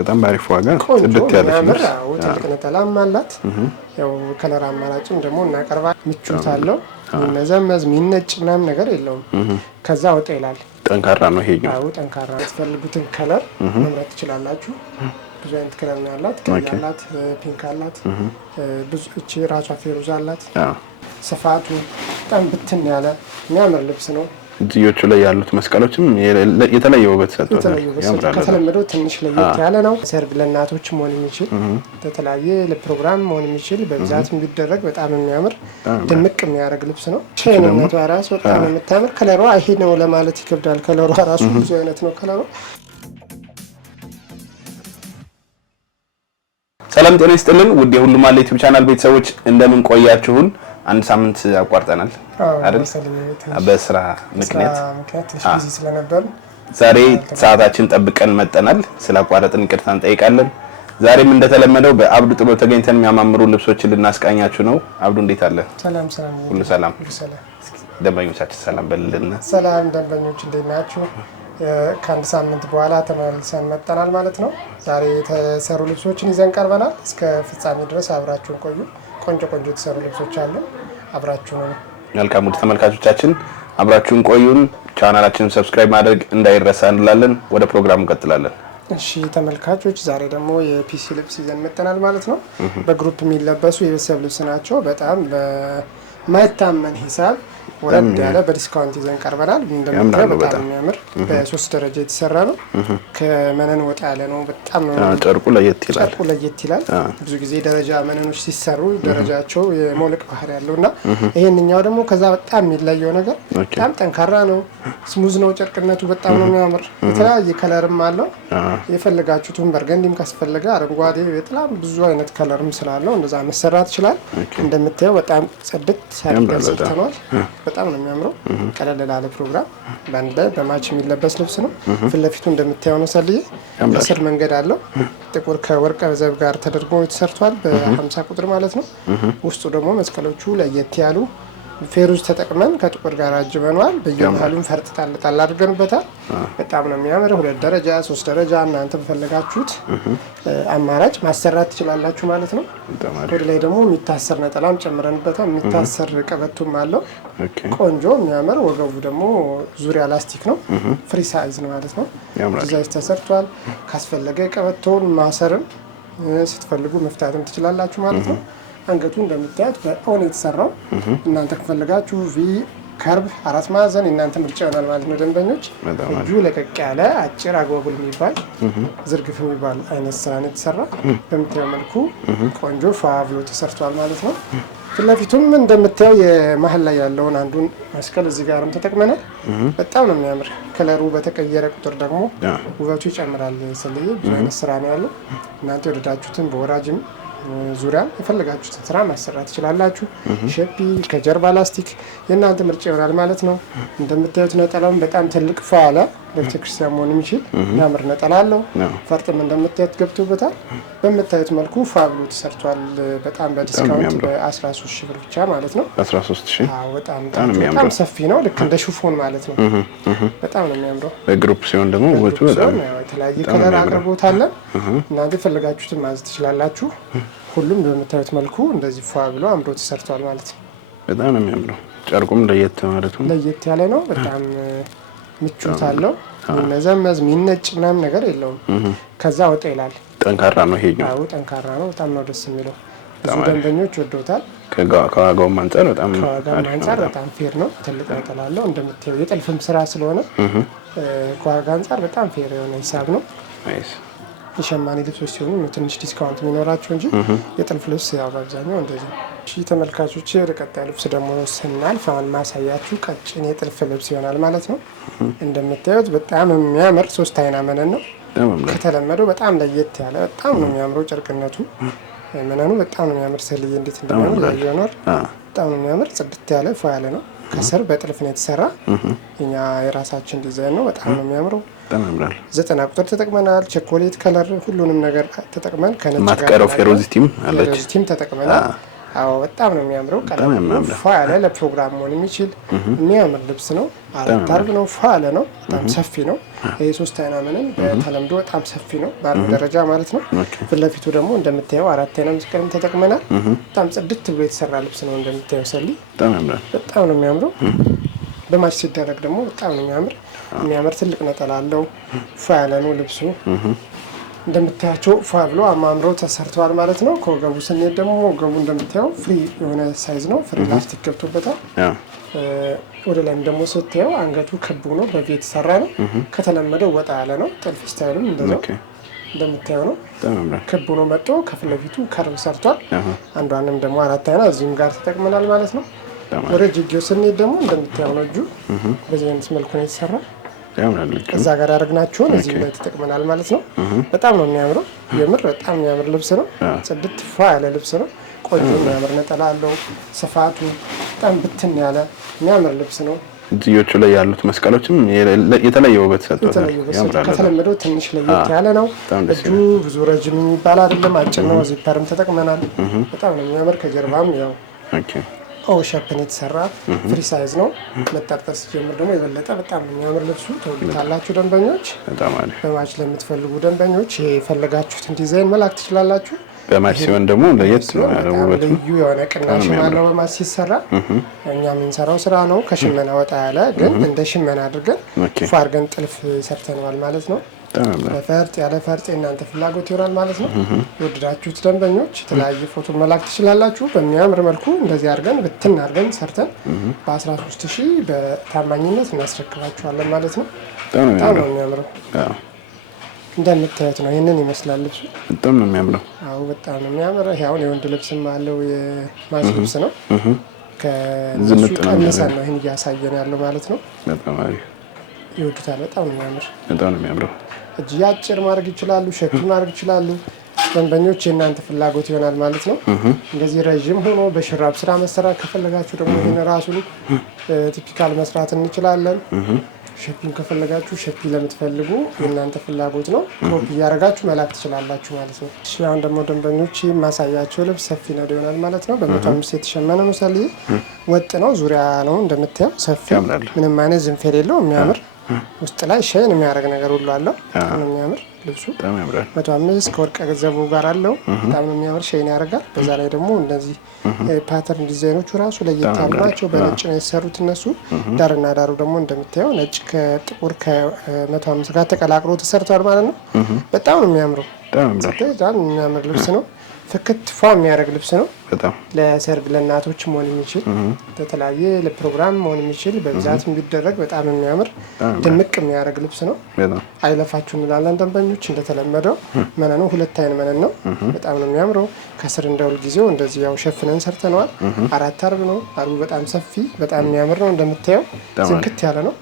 በጣም ባሪፍ ዋጋ ጽድት ያለች ነው። ትልቅ ነጠላም አላት። ያው ከለር አማራጭም ደግሞ እናቀርባ ምቹት አለው። ሚነዘመዝ ሚነጭ ምናምን ነገር የለውም። ከዛ ወጣ ይላል። ጠንካራ ነው ይሄኛው። አዎ ጠንካራ። የምትፈልጉትን ከለር መምረጥ ትችላላችሁ። ብዙ አይነት ከለር ነው ያላት። ቀይ አላት፣ ፒንክ አላት፣ ብዙ እቺ ራሷ ፌሩዝ አላት። ስፋቱ በጣም ብትን ያለ የሚያምር ልብስ ነው። እዚዮቹ ላይ ያሉት መስቀሎችም የተለየ ውበት ሰጥቷል። ከተለመደው ትንሽ ለየት ያለ ነው። ሰርግ ለእናቶች መሆን የሚችል ለተለያየ ለፕሮግራም መሆን የሚችል በብዛት የሚደረግ በጣም የሚያምር ድምቅ የሚያደርግ ልብስ ነው። ሸነነቷ ራሱ በጣም የምታምር ከለሯ ይሄ ነው ለማለት ይከብዳል። ከለሯ ራሱ ብዙ አይነት ነው ከለሯ። ሰላም ጤና ይስጥልን ውድ የሁሉም አለ ዩቲዩብ ቻናል ቤተሰቦች እንደምን ቆያችሁን? አንድ ሳምንት አቋርጠናል አይደል? በስራ ምክንያት ቢዚ ስለነበር ዛሬ ሰዓታችን ጠብቀን መጠናል። ስላቋረጥን ይቅርታ እንጠይቃለን። ዛሬም እንደተለመደው በአብዱ ጥበብ ተገኝተን የሚያማምሩ ልብሶችን ልናስቃኛችሁ ነው። አብዱ እንዴት አለ? ሰላም ሁሉ ሰላም። ደንበኞቻችን ሰላም በልልና። ሰላም ደንበኞች እንዴት ናችሁ? ከአንድ ሳምንት በኋላ ተመልሰን መጠናል ማለት ነው። ዛሬ የተሰሩ ልብሶችን ይዘን ቀርበናል። እስከ ፍጻሜ ድረስ አብራችሁን ቆዩ። ቆንጆ የተሰሩ ልብሶች አሉ። አብራችሁን። መልካም ውድ ተመልካቾቻችን አብራችሁን ቆዩን። ቻናላችንን ሰብስክራይብ ማድረግ እንዳይረሳ እንላለን። ወደ ፕሮግራሙ እንቀጥላለን። እሺ ተመልካቾች ዛሬ ደግሞ የፒሲ ልብስ ይዘን መጥተናል ማለት ነው። በግሩፕ የሚለበሱ የቤተሰብ ልብስ ናቸው። በጣም በማይታመን ሂሳብ ወረድ ያለ በዲስካውንት ይዘን ቀርበናል። እንደምታዩት በጣም የሚያምር በ3 ደረጃ የተሰራ ነው። ከመነን ወጣ ያለ ነው። በጣም ጨርቁ ለየት ይላል። ብዙ ጊዜ ደረጃ መነኖች ሲሰሩ ደረጃቸው የሞልቅ ባህሪ ያለውና ይሄንኛው ደግሞ ከዛ በጣም የሚለየው ነገር በጣም ጠንካራ ነው። ስሙዝ ነው ጨርቅነቱ በጣም ነው የሚያምር። የተለያየ ከለርም አለው። የፈለጋችሁትን በርገንዲም ካስፈለገ አረንጓዴ በጣም ብዙ አይነት ከለርም ስላለው እንደዛ መሰራት ይችላል። እንደምታየው በጣም ጽድት ያደርጋል። በጣም ነው የሚያምረው። ቀለል ላለ ፕሮግራም ባንድ ላይ በማች የሚለበስ ልብስ ነው። ፍለፊቱ እንደምታየው ነው ሰልዬ ከስር መንገድ አለው። ጥቁር ከወርቅ ዘብ ጋር ተደርጎ ተሰርቷል በ50 ቁጥር ማለት ነው። ውስጡ ደግሞ መስቀሎቹ ለየት ያሉ ፌሩዝ ተጠቅመን ከጥቁር ጋር አጅበናል። በየመሃሉም ፈርጥ ጣል አድርገንበታል። በጣም ነው የሚያምር። 2 ደረጃ 3 ደረጃ እናንተ በፈለጋችሁት አማራጭ ማሰራት ትችላላችሁ ማለት ነው። ወደ ላይ ደግሞ የሚታሰር ነጠላም ጨምረንበታል። የሚታሰር ቀበቶም አለው። ቆንጆ የሚያምር ወገቡ ደግሞ ዙሪያ ላስቲክ ነው። ፍሪ ሳይዝ ነው ማለት ነው። ዲዛይን ተሰርቷል። ካስፈለገ ቀበቶውን ማሰርም ስትፈልጉ መፍታትም ትችላላችሁ ማለት ነው። አንገቱ እንደምታዩት በኦን የተሰራው እናንተ ከፈለጋችሁ ቪ ከርብ 4 ማዕዘን እናንተ ምርጫ ይሆናል ማለት ነው። ደንበኞች እጁ ለቀቅ ያለ አጭር አጓጉል የሚባል ዝርግፍ የሚባል አይነት ስራ ነው የተሰራ። በምታየው መልኩ ቆንጆ ፋብሎ ተሰርቷል ማለት ነው። ፍለፊቱም እንደምታየው የመሀል ላይ ያለውን አንዱን መስቀል እዚህ ጋርም ተጠቅመናል። በጣም ነው የሚያምር። ከለሩ በተቀየረ ቁጥር ደግሞ ውበቱ ይጨምራል። ስለዚህ ብዙ አይነት ስራ ነው ያለው። እናንተ ወደዳችሁትን በወራጅም ዙሪያ የፈለጋችሁትን ስራ ማሰራት ትችላላችሁ። ሼፒ ከጀርባ ላስቲክ የእናንተ ምርጫ ይሆናል ማለት ነው። እንደምታዩት ነጠላውን በጣም ትልቅ ፏላ ለቤተክርስቲያን መሆን የሚችል የሚያምር ነጠላ አለው። ፈርጥም እንደምታዩት ገብቶበታል። በምታዩት መልኩ ፋብሎ ተሰርቷል። በጣም በዲስካውንት በ13 ሺህ ብር ብቻ ማለት ነው። 13 ሺህ በጣም ሰፊ ነው። ልክ እንደ ሹፎን ማለት ነው። በጣም ነው የሚያምረው። በግሩፕ ሲሆን ደግሞ ውበቱ በጣም የተለያየ ከለር አቅርቦት አለን። እናንተ የፈለጋችሁትን ማዘዝ ትችላላችሁ። ሁሉም በምታዩት መልኩ እንደዚህ ፋብሎ አምሮ ተሰርቷል ማለት ነው። በጣም ነው የሚያምረው። ጨርቁም ለየት ያለ ነው። በጣም ምቹት አለው። ሚነዘመዝ ሚነጭ ምናምን ነገር የለውም። ከዛ ወጣ ይላል። ጠንካራ ነው ይሄኛው። አዎ ጠንካራ ነው። በጣም ነው ደስ የሚለው። ብዙ ደንበኞች ወደውታል። ከዋጋውም አንፃር በጣም ፌር ነው። ትልቅ ነጠላ አለው። እንደምታየው የጥልፍም ስራ ስለሆነ ከዋጋ አንፃር በጣም ፌር የሆነ ሂሳብ ነው። የሸማኔ ልብሶች ሲሆኑ ትንሽ ዲስካውንት የሚኖራቸው እንጂ የጥልፍ ልብስ ያው በአብዛኛው እንደዚህ ነው። እሺ ተመልካቾች ወደ ቀጣይ ልብስ ደግሞ ስናልፍ አሁን ማሳያችሁ ቀጭን የጥልፍ ልብስ ይሆናል ማለት ነው። እንደምታዩት በጣም የሚያምር 3 አይና መነን ነው። ከተለመደው በጣም ለየት ያለ በጣም ነው የሚያምረው። ጨርቅነቱ መነኑ በጣም ነው የሚያምር። ሰልዬ እንዴት እንደሚያምር ያዩናል። በጣም ነው የሚያምር። ጽድት ያለ ፏ ያለ ነው። ከስር በጥልፍ ነው የተሰራ። እኛ የራሳችን ዲዛይን ነው። በጣም ነው የሚያምረው። 90 ቁጥር ተጠቅመናል። ቸኮሌት ከለር ሁሉንም ነገር ተጠቅመን ከነጭ ጋር ማትቀረው ፌሮዚቲም አለች። ፌሮዚቲም ተጠቅመናል። አዎ በጣም ነው የሚያምረው። ቀለም ፏ ያለ ለፕሮግራም መሆን የሚችል የሚያምር ልብስ ነው። አራት አርብ ነው። ፏ ያለ ነው። በጣም ሰፊ ነው። ይሄ 3 አይና መነን በተለምዶ በጣም ሰፊ ነው ባለው ደረጃ ማለት ነው። ፊት ለፊቱ ደግሞ እንደምታየው 4 አይና መስቀልም ተጠቅመናል። በጣም ጽድት ብሎ የተሰራ ልብስ ነው እንደምታየው ሰሊ በጣም ነው የሚያምረው። በማች ሲደረግ ደግሞ በጣም ነው የሚያምር ትልቅ ነጠላ አለው። ፏ ያለ ነው ልብሱ። እንደምታያቸው ፏ ብሎ አማምረው ተሰርተዋል ማለት ነው። ከወገቡ ስንሄድ ደግሞ ወገቡ እንደምታየው ፍሪ የሆነ ሳይዝ ነው። ፍሪ ላስቲክ ገብቶበታል። ወደ ላይም ደግሞ ስታየው አንገቱ ክብ ነው። በቪ የተሰራ ነው። ከተለመደው ወጣ ያለ ነው። ጥልፍ ስታይሉም እንደዛው እንደምታየው ነው። ክብ ነው መጥቶ ከፊት ለፊቱ ከርብ ሰርቷል። አንዷንም ደግሞ 4 አይና እዚህም ጋር ተጠቅመናል ማለት ነው። ወደ እጅጌው ስንሄድ ደግሞ እንደምታየው ነው። እጁ በዚህ አይነት መልኩ ነው የተሰራ። እዛ ጋር ያደረግናቸውን እዚህ ላይ ተጠቅመናል ማለት ነው። በጣም ነው የሚያምረው። የምር በጣም የሚያምር ልብስ ነው። ጽድት ፏ ያለ ልብስ ነው። ቆንጆ የሚያምር ነጠላ አለው። ስፋቱ በጣም ብትን ያለ የሚያምር ልብስ ነው። እጆቹ ላይ ያሉት መስቀሎችም የተለየ ውበት ሰጥተዋል። ከተለመደው ትንሽ ለየት ያለ ነው። እጁ ብዙ ረጅም የሚባል አይደለም፣ አጭር ነው። ዚፐርም ተጠቅመናል። በጣም ነው የሚያምር። ከጀርባም ያው ሸፕን የተሰራ ፍሪ ሳይዝ ነው። መጠርጠር ሲጀምር ደግሞ የበለጠ በጣም የሚያምር ልብሱ ተወዱታላችሁ ደንበኞች። በማች ለምትፈልጉ ደንበኞች የፈለጋችሁትን ዲዛይን መላክ ትችላላችሁ። በማች ሲሆን ደግሞ ለየት ነው ያለው ውበቱ። ልዩ የሆነ ቅናሽ አለው በማች ሲሰራ። እኛ የምንሰራው ስራ ነው ከሽመና ወጣ ያለ ግን እንደ ሽመና አድርገን ፏ አድርገን ጥልፍ ሰርተነዋል ማለት ነው። ለፈርጥ ያለ ፈርጥ እናንተ ፍላጎት ይሆናል ማለት ነው። የወደዳችሁት ደንበኞች የተለያየ ፎቶ መላክ ትችላላችሁ። በሚያምር መልኩ እንደዚህ አድርገን ብትን አድርገን ሰርተን በ13000 በታማኝነት እናስረክባችኋለን ማለት ነው። በጣም ነው የሚያምረው። እንደምታዩት ነው። ይህንን ይመስላል ልብሱ። በጣም ነው የሚያምረው። አዎ በጣም ነው የሚያምር። አሁን የወንድ ልብስም አለው የማች ልብስ ነው። ከነሱ ቀንሰን ነው ይህን እያሳየን ያለው ማለት ነው። በጣም አሪፍ ይወዱታል። በጣም ነው የሚያምር። በጣም ነው የሚያምረው። እጅ አጭር ማድረግ ይችላሉ፣ ሸፒ ማድረግ ይችላሉ። ደንበኞች የእናንተ ፍላጎት ይሆናል ማለት ነው። እንደዚህ ረዥም ሆኖ በሽራብ ስራ መሰራት ከፈለጋችሁ ደግሞ ይህን ራሱን ቲፒካል መስራት እንችላለን። ሸፒን ከፈለጋችሁ ሸፒ ለምትፈልጉ የእናንተ ፍላጎት ነው። ክሮፕ እያደረጋችሁ መላክ ትችላላችሁ ማለት ነው። አሁን ደግሞ ደንበኞች ማሳያቸው ልብስ ሰፊ ነው ይሆናል ማለት ነው። በ105 የተሸመነ ነው። ሰልዬ ወጥ ነው። ዙሪያ ነው እንደምታየው ሰፊ፣ ምንም አይነት ዝንፌር የለው። የሚያምር ውስጥ ላይ ሻይን የሚያደርግ ነገር ሁሉ አለው። በጣም ነው የሚያምር ልብሱ። 105 ከወርቅ ገዘቡ ጋር አለው። በጣም ነው የሚያምር ሻይን ያደርጋል። በዛ ላይ ደግሞ እንደዚህ ፓተርን ዲዛይኖቹ ራሱ ለየት ያሉ ናቸው። በነጭ ነው የተሰሩት እነሱ። ዳርና ዳሩ ደግሞ እንደምታየው ነጭ ከጥቁር ከ105 ጋር ተቀላቅሎ ተሰርቷል ማለት ነው። በጣም ነው የሚያምረው። በጣም የሚያምር ልብስ ነው። ፍክት ፏ የሚያደርግ ልብስ ነው። ለሰርግ ለእናቶች መሆን የሚችል ለተለያየ ለፕሮግራም መሆን የሚችል በብዛት የሚደረግ በጣም የሚያምር ድምቅ የሚያደርግ ልብስ ነው። አይለፋችሁ እንላለን ደንበኞች። እንደተለመደው መነኑ 2 አይን መነን ነው። በጣም ነው የሚያምረው። ከስር እንደ ሁልጊዜው እንደዚህ ያው ሸፍነን ሰርተነዋል። 4 አርብ ነው። አርቡ በጣም ሰፊ በጣም የሚያምር ነው። እንደምታየው ዝንክት ያለ ነው።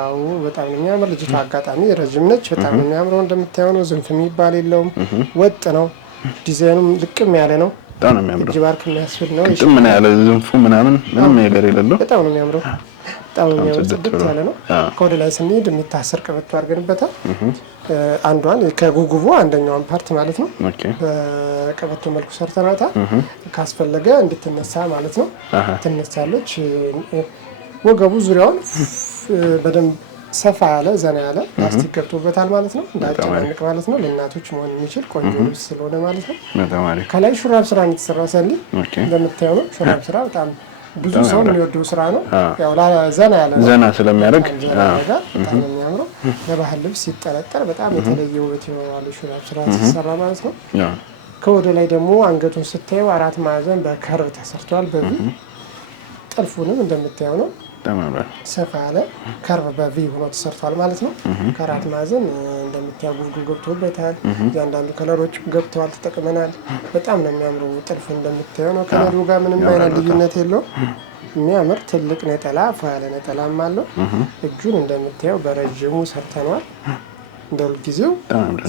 አዎ በጣም ነው የሚያምር። ልጅቷ አጋጣሚ ረጅም ነች። በጣም ነው የሚያምረው። እንደምታየው ነው። ዝንፍ የሚባል የለውም። ወጥ ነው። ዲዛይኑም ልቅም ያለ ነው። በጣም ነው የሚያምረው። ጅባርክ የሚያስብል ነው። ልቅም ምን ያለ ዝንፉ ምናምን ምንም ነገር የሌለው በጣም ነው የሚያምረው። በጣም ነው የሚያምር። ጽድት ያለ ነው። ከወደ ላይ ስንሄድ የሚታሰር ቀበቶ አድርገንበታል። አንዷን ከጉጉቡ አንደኛዋን ፓርት ማለት ነው በቀበቶ መልኩ ሰርተናታል። ካስፈለገ እንድትነሳ ማለት ነው ትነሳለች። ወገቡ ዙሪያውን በደንብ ሰፋ ያለ ዘና ያለ ላስቲክ ገብቶበታል ማለት ነው። እንዳጨናንቅ ማለት ነው። ለእናቶች መሆን የሚችል ቆንጆ ልብስ ስለሆነ ማለት ነው። ከላይ ሹራብ ስራ የተሰራ ሰሊ እንደምታየው ነው። ሹራብ ስራ በጣም ብዙ ሰው የሚወደው ስራ ነው። ያው ዘና ያለ ነው። ዘና ስለሚያደርግ በጣም የሚያምረው ለባህል ልብስ ሲጠለጠል በጣም የተለየ ውበት ይኖራል ሹራብ ስራ ሲሰራ ማለት ነው። ከወደ ላይ ደግሞ አንገቱን ስታየው 4 ማዕዘን በከርብ ተሰርቷል። በቪ ጥልፉንም እንደምታየው ነው። ሰፋ ያለ ከርብ በቪ ሆኖ ተሰርቷል ማለት ነው። ከ4 ማዕዘን እንደምታየው ጉርጉር ገብቶበታል። እያንዳንዱ ከለሮች ገብተዋል፣ ተጠቅመናል። በጣም ነው የሚያምረው። ጥልፉ እንደምታየው ነው። ከለሩ ጋር ምንም አይነት ልዩነት የለውም። የሚያምር ትልቅ ነጠላ ፏ ያለ ነጠላም አለው። እጁን እንደምታየው በረዥሙ ሰርተነዋል። እንደ ሁልጊዜው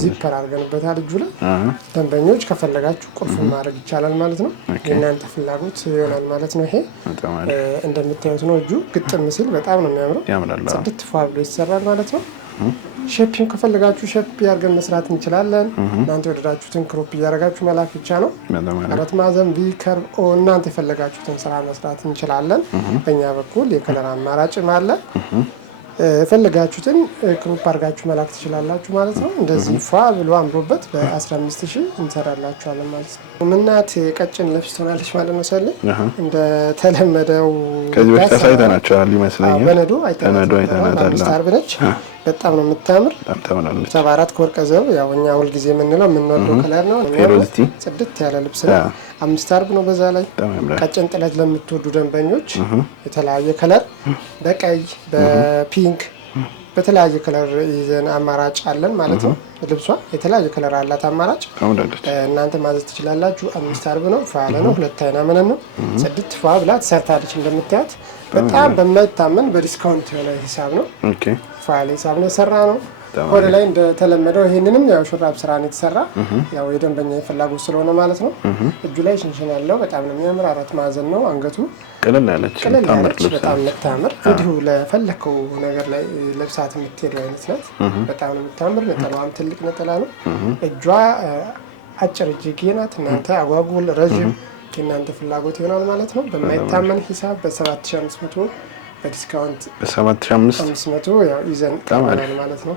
ዚፐር አድርገንበታል እጁ ላይ። ደንበኞች ከፈለጋችሁ ቁልፍ ማድረግ ይቻላል ማለት ነው። የእናንተ ፍላጎት ይሆናል ማለት ነው። ይሄ እንደምታዩት ነው። እጁ ግጥም ሲል በጣም ነው የሚያምረው። ጽድት ፏ ብሎ ይሰራል ማለት ነው። ሼፒንግ ከፈለጋችሁ ሼፕ ያርገን መስራት እንችላለን። እናንተ ወደዳችሁትን ክሮፕ እያደረጋችሁ መላክ ብቻ ነው። 4 ማዕዘን ቪ ከርቭ ኦ እናንተ የፈለጋችሁትን ስራ መስራት እንችላለን። በእኛ በኩል የከለር አማራጭም አለ። የፈለጋችሁትን ክሮፕ አድርጋችሁ መላክ ትችላላችሁ ማለት ነው። እንደዚህ ፏ ብሎ አምሮበት በ15000 እንሰራላችኋለን ማለት ነው። ምናት ቀጭን ልብስ ትሆናለች ማለት ነው። ሰለ እንደተለመደው ከዚህ በፊት አሳይተናቸዋል ይመስለኛል። በነዶ አይተናታል። ስታርብ ነች። በጣም ነው የምታምር። 74 ከወርቀ ዘብ ያው እኛ ሁልጊዜ የምንለው የምንወደው ከለር ነው። ጽድት ያለ ልብስ ነው። 5 አርብ ነው። በዛ ላይ ቀጭን ጥለት ለምትወዱ ደንበኞች የተለያየ ከለር በቀይ በፒንክ በተለያየ ከለር ይዘን አማራጭ አለን ማለት ነው። ልብሷ የተለያየ ከለር አላት አማራጭ እናንተ ማዘዝ ትችላላችሁ። 5 አርብ ነው። ፋለ ነው። 2 አይና ምን ነው ጽድት ፋ ብላ ተሰርታለች። እንደምታያት በጣም በማይታመን በዲስካውንት የሆነ ሂሳብ ነው። ኦኬ ፋለ ሂሳብ ነው የሰራ ነው። ወደ ላይ እንደተለመደው ይሄንንም ያው ሹራብ ስራ ነው የተሰራ። ያው የደንበኛ ፍላጎት ስለሆነ ማለት ነው። እጁ ላይ ሽንሽን ያለው በጣም ነው የሚያምር። 4 ማዕዘን ነው። አንገቱ ቀለል ያለች በጣም የምታምር እንዲሁ ለፈለከው ነገር ላይ ለብሳት የምትሄድ አይነት ናት። በጣም ነው የምታምር። ነጠላዋም ትልቅ ነጠላ ነው። እጇ አጭር እጅጌ ናት። እናንተ አጓጉል ረጅም የእናንተ ፍላጎት ይሆናል ማለት ነው። በማይታመን ሂሳብ በ7500 በዲስካውንት በ7500 ያው ይዘን ቀርበናል ማለት ነው።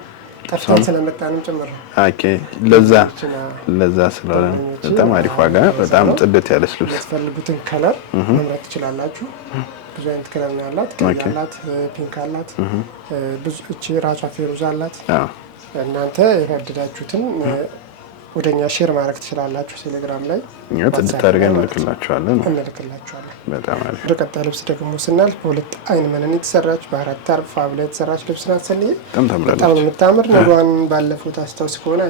ጠፍተን ስለመጣንም ጭምር ነው። ኦኬ ለዛ ስለሆነ በጣም አሪፍ ዋጋ፣ በጣም ጽድት ያለች ልብስ የምትፈልጉትን ከለር መምረጥ ትችላላችሁ። ብዙ አይነት ከለር ነው ያላት። ቀይ አላት፣ ፒንክ አላት፣ ብዙ እቺ ራሷ ፌሩዝ አላት። እናንተ የወደዳችሁትን ወደኛ ሼር ማድረግ ትችላላችሁ። ቴሌግራም ላይ እኛ ጽድት አድርገን እንልክላችኋለን። በጣም አሪፍ። ወደ ቀጣይ ልብስ ደግሞ ስናልፍ በሁለት አይን መነን የተሰራች በ4 አርብ ፋብላ የተሰራች ልብስ ናት። ሰልዬ በጣም የምታምር ነዷን ባለፈው ታስታውስ ከሆነ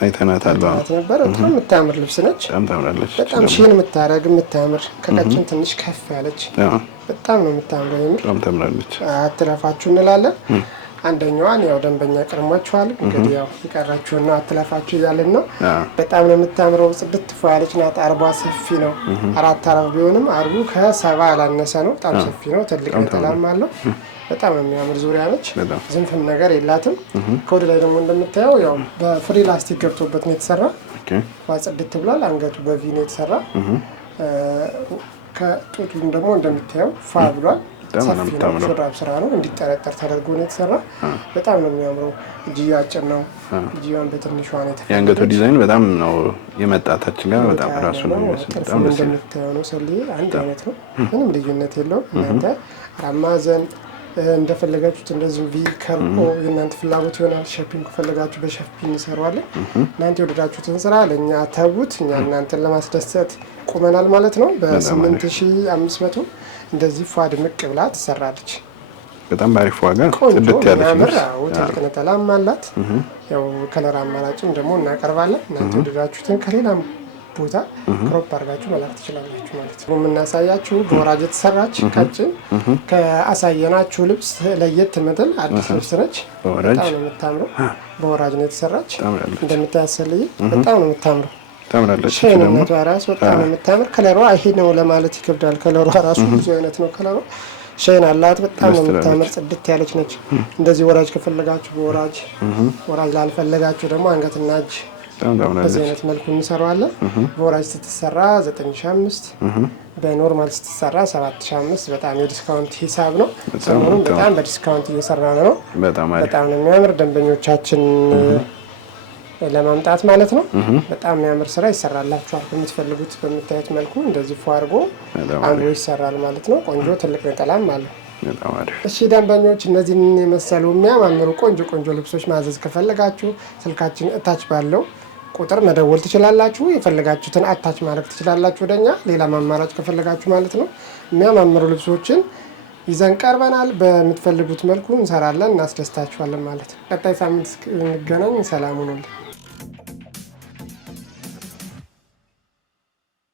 አይተናታል ነበር። በጣም የምታምር ልብስ ነች። በጣም ሺን የምታረግ የምታምር ከቀጭን ትንሽ ከፍ ያለች በጣም ነው የምታምረው። የምር አትለፋችሁ እንላለን። አንደኛዋን ያው ደንበኛ ቀርሟችኋል። እንግዲህ ያው ይቀራችሁና አትለፋችሁ እያልን ነው። በጣም ነው የምታምረው። ጽድት ፏ ያለች ናት። አርቧ ሰፊ ነው። 4 አርብ ቢሆንም አርቡ ከ70 ያላነሰ ነው። በጣም ሰፊ ነው። ትልቅ ነጠላም አለው። በጣም የሚያምር ዙሪያ ነች። ዝንፍም ነገር የላትም። ከወደ ላይ ደግሞ እንደምታየው ያው በፍሪ ላስቲክ ገብቶበት ነው የተሰራ። ጽድት ብሏል። አንገቱ በቪ ነው የተሰራ። ከጡቱም ደግሞ እንደምታየው ፏ ብሏል። ሹራብ ስራ ነው። እንዲጠረጠር ተደርጎ ነው የተሰራ። በጣም ነው የሚያምረው። እጅዬ አጭር ነው። እጅዬዋን በትንሿ ነው የተፈለገው። የአንገቱ ዲዛይን በጣም ነው የመጣታችን ጋር በጣም ራሱ ነው የሚመስለው። በጣም ደስ ይላል። እንደምታየው ነው። ሰልዬ አንድ አይነት ነው። ምንም ልዩነት የለውም። እናንተ 4 ማዕዘን እንደፈለጋችሁት እንደዚህ ቪ ከርቦ የእናንተ ፍላጎት ይሆናል። ሸፒንግ ከፈለጋችሁ በሸፒንግ እንሰራዋለን። እናንተ የወደዳችሁትን ስራ ለእኛ ተዉት። እኛ እናንተን ለማስደሰት ቁመናል ማለት ነው። በ8500 እንደዚህ ፏ ድምቅ ብላ ትሰራለች። በጣም ባሪፍ ዋጋ ጽድት ያለች ልብስ። ትልቅ ነጠላም አላት። ያው ከለር አማራጭም ደግሞ እናቀርባለን። እናንተ ወደዳችሁትን ከሌላም ቦታ ክሮፕ አድርጋችሁ መላክ ትችላላችሁ ማለት ነው። የምናሳያችሁ በወራጅ የተሰራች ቀጭን ከአሳየናችሁ ልብስ ለየት ምትል አዲስ ልብስ ነች። በጣም ነው የምታምረው። በወራጅ ነው የተሰራች። እንደምታያሰልይ በጣም ነው የምታምረው። ታምራለች። ሸይነቷ ራሱ በጣም ነው የምታምር። ከለሯ ይሄ ነው ለማለት ይከብዳል። ከለሯ ራሱ ብዙ አይነት ነው ከለሯ። ሸይን አላት። በጣም ነው የምታምር። ጽድት ያለች ነች። እንደዚህ ወራጅ ከፈለጋችሁ በወራጅ፣ ወራጅ ላልፈለጋችሁ ደግሞ አንገትና እጅ በዚህ አይነት መልኩ እንሰራዋለን። በወራጅ ስትሰራ 9500፣ በኖርማል ስትሰራ 7500። በጣም የዲስካውንት ሂሳብ ነው። ሰሞኑን በጣም በዲስካውንት እየሰራ ነው። በጣም ነው የሚያምር። ደንበኞቻችን ለማምጣት ማለት ነው። በጣም የሚያምር ስራ ይሰራላችኋል። በምትፈልጉት በምታዩት መልኩ እንደዚህ ፎ አድርጎ አምሮ ይሰራል ማለት ነው። ቆንጆ ትልቅ ነጠላም አለው። እሺ ደንበኞች፣ እነዚህን የመሰሉ የሚያማምሩ ቆንጆ ልብሶች ማዘዝ ከፈለጋችሁ ስልካችን እታች ባለው ቁጥር መደወል ትችላላችሁ። የፈለጋችሁትን አታች ማድረግ ትችላላችሁ ወደኛ። ሌላ አማራጭ ከፈለጋችሁ ማለት ነው። የሚያማምሩ ልብሶችን ይዘን ቀርበናል። በምትፈልጉት መልኩ እንሰራለን፣ እናስደስታችኋለን ማለት ነው። ቀጣይ ሳምንት እንገናኝ። ሰላም ሁኑልኝ።